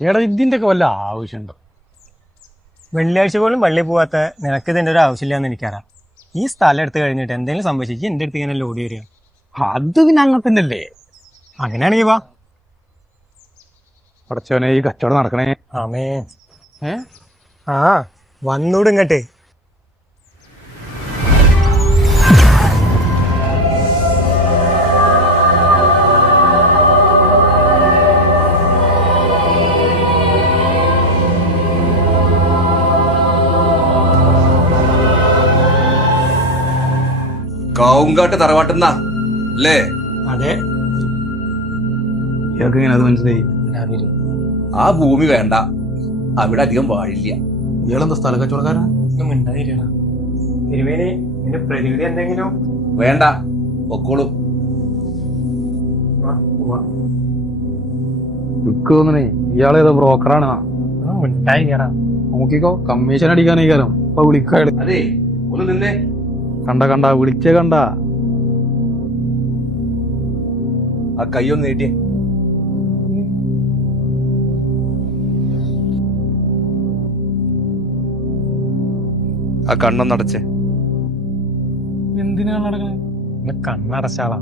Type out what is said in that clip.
എടാ ഇതിന്റെ ഒക്കെ വല്ല ആവശ്യമുണ്ടോ? വെള്ളിയാഴ്ച പോലും പള്ളി പോവാത്ത നിനക്ക് ഇതിന്റെ ഒരു ആവശ്യമില്ലാന്ന് എനിക്കറിയാം. ഈ സ്ഥലം എടുത്ത് കഴിഞ്ഞിട്ട് എന്തെങ്കിലും സംഭവിച്ചു എന്റെ അടുത്ത് ഇങ്ങനെ ലോഡ് വരിക. അത് പിന്നെ അങ്ങനെ തന്നെയല്ലേ. അങ്ങനെയാണെങ്കിൽ വാ. പടച്ചോനെ ഈ കച്ചവടം നടക്കണേ. ആമേ. ഏ ആ വന്നൂട് ഇങ്ങട്ട്. കാവുങ്കാട്ട് തറവാട്ടുന്ന അല്ലേ? അതെ. ഇയാൾക്ക് ഇങ്ങനെ അത് മനസ്സിലായി. ആ ഭൂമി വേണ്ട, അവിടെ അധികം വാഴില്ല. ഇയാളെന്താ സ്ഥല കച്ചവടക്കാരൻ? തിരുവേനി നിന്റെ പ്രതിവിധി എന്തെങ്കിലും? വേണ്ട, പൊക്കോളും. തോന്നണേ ഇയാളേതോ ബ്രോക്കറാണ്. മിഠായി കയറാം. നോക്കിക്കോ, കമ്മീഷൻ അടിക്കാനേ കയറും. ഇപ്പൊ വിളിക്കാ. അതെ, ഒന്ന് നിന്നേ. കണ്ട വിളിച്ചേ കണ്ട. ആ കൈയൊന്ന് നീട്ടിയേ. ആ കണ്ണൊന്നടച്ചേ. എന്തിനാണ് നടക്കണേ? കണ്ണടച്ചാളാ.